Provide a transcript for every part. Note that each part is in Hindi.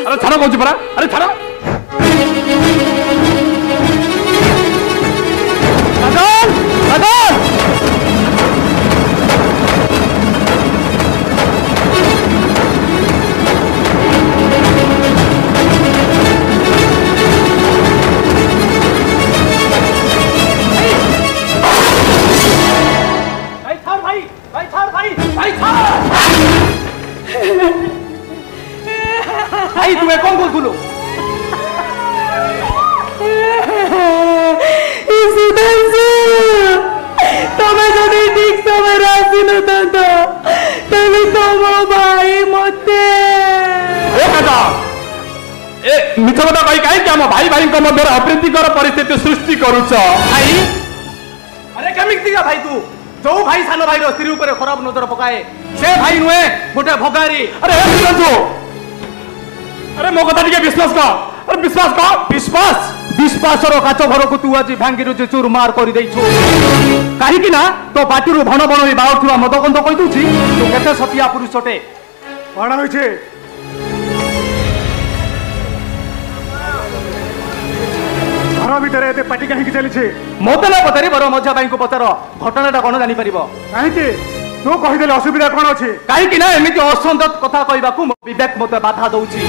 अरे छाड़ कौन परा अरे छाड़ भाई तुम्हें कौन बोल बोलो तुम्हें जो ठीक समय राशि न था तभी तुम भाई मते मिछ कथा कही कहीं आम भाई भाई मध्य अप्रीतिकर परिस्थिति सृष्टि करुच भाई अरे केमिति भाई तू जो भाई सान भाई स्त्री ऊपर खराब नजर पकाए से भाई नुहे गोटे भगारी अरे अरे मो कथा टिके विश्वास कर अरे विश्वास कर विश्वास विश्वासर काच घर को तू आज भांगी चूर मार कर कहीं ना तो पार्टी भण भण बाहर मद गंध कही दूची तू केते सतिया पुरुषटे कौन होइछे घर भितर एते पार्टी कहीं चली मत ना पचारि बर मजा भाई को पचार घटनाटा कौन जानी पारिबो कहीं तू कहीदेले असुविधा कौन अच्छे कहीं ना एमती असंदत कथा कहवा विवेक मत बाधा दौची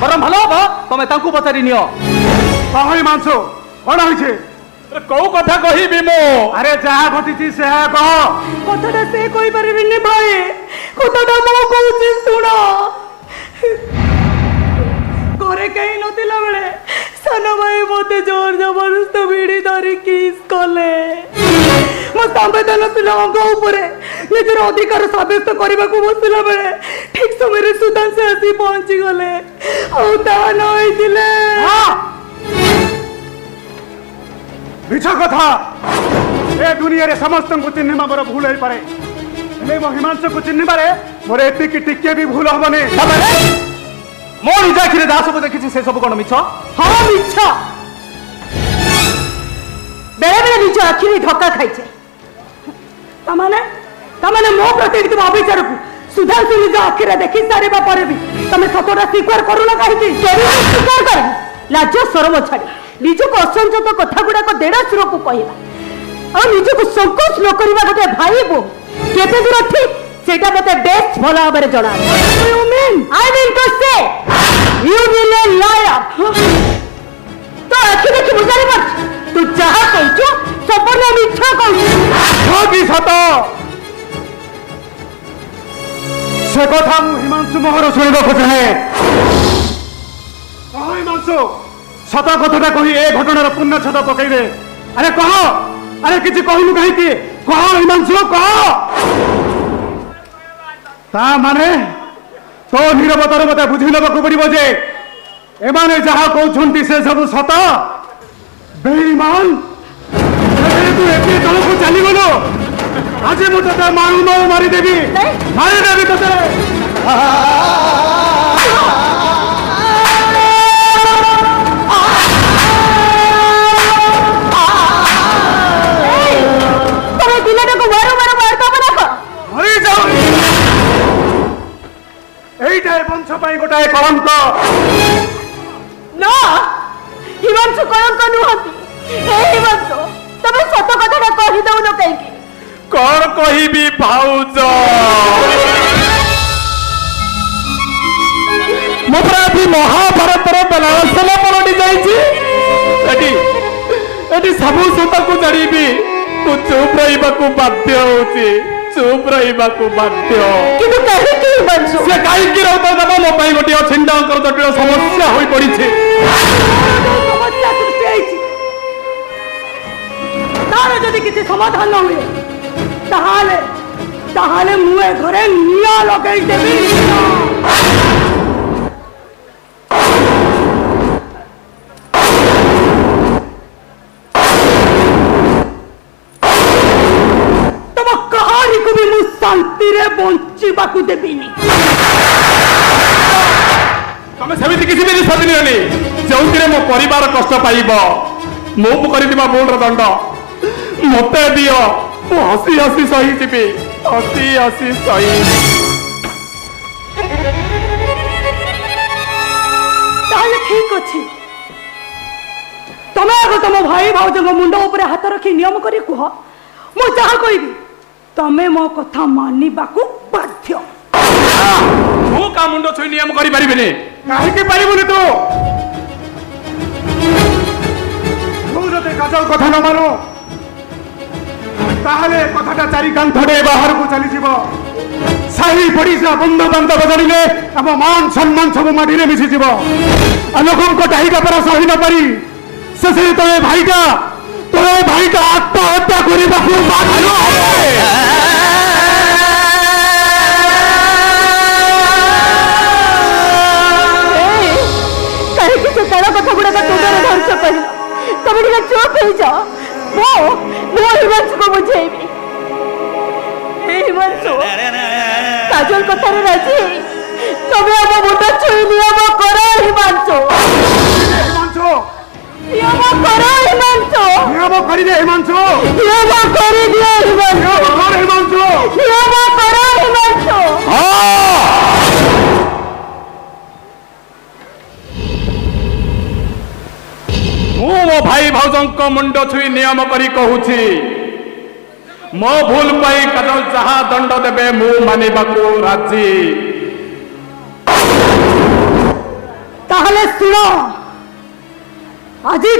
बरम भल हम तुम तांकू पचारि नियो कही मांसो कौन होइछे कौ कथा कहबी मो अरे जहा घटी से कह कथाटा से कहि परिबिनी भाई कथाटा मो कहूची सुन घरे कहीं नथिला बेले सान भाई मते जोर जबरदस्त भिड़ी धरी किस कले मो संवेदनशील अंग उपरे निजर अधिकार साब्यस्त करने को बसला बेले ठीक समय सुधांशु आसी पहुंची गले मिछ कथा ए दुनिया रे समस्त को चिन्ह मोर भूल हो पारे मो हिमांशु को चिन्ह पारे मोर एतिक टिके भी भूल हबने मो निज आखिरे दास को देखी से सब कौन मिछ हाँ मिछ बेले बेले निज आखिरे धक्का खाइछे तमाने मो प्रति अविचार को सुधांशु निज आखिरे देखी सारे भी तमें सतटा स्वीकार करूना कहीं स्वीकार कर लाज शरम छाड़ी निजक असंजत कथा गुड़ाक देढ़शुर को कहवा और निजक संकोच न करवा गोटे भाई बो केते दूर ठीक सेटा मते बेस्ट भला भाबरे जणा you mean I mean to say you will a liar तो आखि देखि बुझारी मत तू जहा कहछु संपूर्ण मिथ्या कहछु हो कि सत से कथा मु हिमांशु मोहर सुनिबा खोजे हिमांशु सत कथा कही ए घटनार पुण्य छत पकईबे अरे कह अरे किसी कहलु कहीं कह हिमांशु कह ता माने तो नीरवतार मत बुझेक पड़ो जे एमाने जहा कहते से सब सत बेईमान तू एति तलक चली गलो आज मुझे मारू मारिदेवी मारिदेवी ते वंश गोटाए कलंक ना हिमांशु कलंक नुहति हिमांशु तब सत कथा कही दउन कहीं कौन कहबी भाउज मो प्रार्थी महाभारत बेलासन पलटि जाइए सब सत को जानी तू चुप रहा बाध्य होची चुप रहा बाध्य से कहीं रहता देव मो गोटे छिंडा जटिल समस्या हो पड़ी तार जदि किसी समाधान न हुए ताहाले मुए घरे निया लगई देबी तब कहानी को भी मु शांति रे बंचिबा को देबिनी तमे सेमिति किसी भी निष्पत्ति नियनी जो मो परिवार कष्ट पाइब मो करिदिबा बोलर दंड मते दियो हसी हसी सही जीवी हसी हसी सही ठीक अच्छे तमें आग तुम भाई भाज मुंड उपर हाथ रखी नियम करी कह मु जहा कहि तमें मो कथा मानिबा को बाध्य मु का मुंड छुई नियम करि परिबिनी काहे के परिबुनी तू मु जते काजल कथा न मानो ताहले कथाटा चारि कांठडे बाहर को चली जीवो साही पड़ीसा बंधु बांधव जानिले हम मान सम्मान सब माटी रे मिसी जीवो अलोकम को टाही का पर सही न पारी से तोरे भाईटा आत्महत्या करी बापू बाधलो कहे कि से कड़ा कथा गुडा का तुमरे धंस कर तब टिके चुप हो जा वो हिमांशु को बुझेबी हिमांशु काजल कथा रे राजी तबे अब मुंडा छुई नियम करो हिमांशु नियम करो हिमांशु नियम करी दे हिमांशु नियम करी दे हिमांशु नियम करो हिमांशु मो भाई भाउजंक मुंड छुई नियम करी कहूची मो भूल पाई काजल जहा दंड देबे मु मानिबाकू राजी ताहले सुनो आजी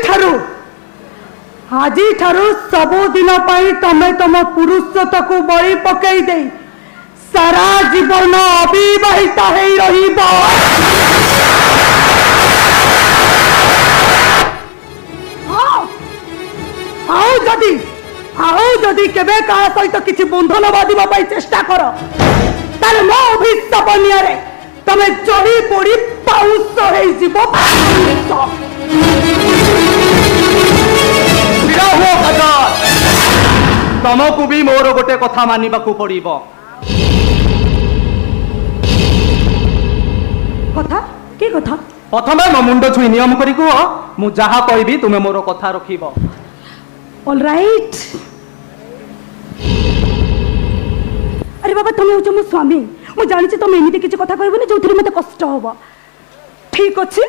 ठारू सबु दिन पाई तमे तम पुरुषत्व को बळी पकई दे सारा जीवन अविवाहिता हेई रहिबो आओ जदि केबे का सहित किछि बंधन बांधिबा पाई चेष्टा करो ताले मो अभिशाप नियारे तमे चढ़ी पड़ी पाउस हेई जीवो तुमको भी मोर गोटे कथा मानिबा को पड़िबो कथा की कथा प्रथमे मो मुंड छुई नियम करी को मु जहा कहबी तुमे मोर कथा रखिबो ऑल राइट अरे बाबा तुम हो मो स्वामी मु जानि छी तुम एमिति किछि कथा कहबो ने जोथि मते कष्ट होबो ठीक अछि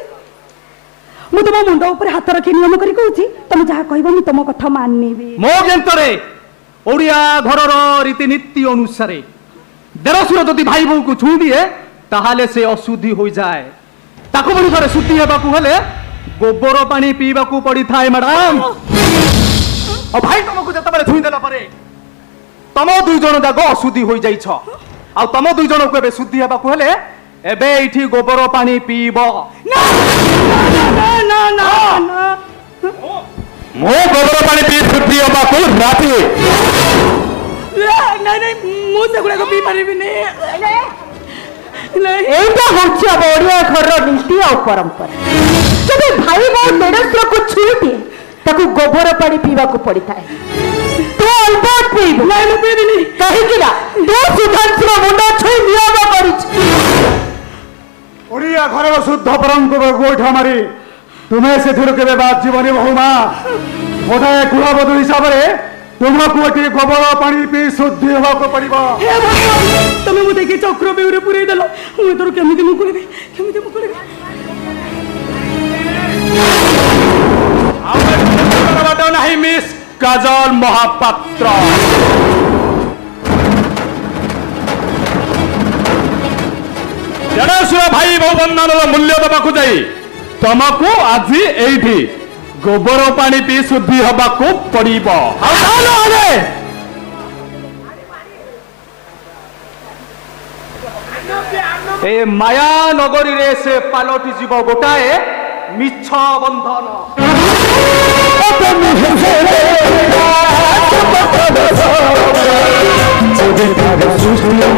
मु तुम मुंड ऊपर हाथ रखी नियम करी कहूची तुम जहा कहबो मु तुम कथा मानिबी मो जंतरे ओडिया घरर रीतिनीति अनुसार देरसुर जदि भाई बहू को छू दिए ताहाले से अशुद्धि हो जाए ताको बड़ी घरे शुद्धि हेबाकू हेले गोबर पानी पीबाकू पड़ी थाए मैडम और भाई तुमको जत बेले छुई देला परे तम दुई जन जाक अशुद्धि हो जाइछ आ तम दुई जन को एबे शुद्धि हेबाकू हेले एबे एठी गोबर पानी पीबो ना ना ना ना ना मो गोबर पानी पी शुद्धि हेबाकू राती नहीं नहीं मु सेगुड़ा को पी परिबी नहीं एटा होछि अब ओडिया घर नीति और परंपरा जब भाई बहुत देरस्त्र को छूटी ताकू गोबर पानी पीवा को पड़ी थाए तो अलबत पीब नहीं मु पीबी नहीं कहि किला दो सुधांशुर मुंडा छुई नियम करिछ ओडिया घरर शुद्ध परंपरा गोठा मारी तुम्हें से थुर केबे बात जीवनी बहुमा गोटाए कुलबधू हिसाब रे तुमको एटी गोबर पानी पी शुद्धि होबा को पड़िबो हे भगवान तमे मु देखि चक्र बेउरे पुरै देलो मु तोर केमिति मुकुलिबी आउ नहीं मिस काजल महापात्र जड़ेश्वर भाई बहु बंधन मूल्य देवाक जाई तुमको आज एठी गोबर पानी पी शुद्धि हवा को पड़िबो ए माया नगरी रे से पालटी जीव गोटाए मिछ बंधन सृष्टि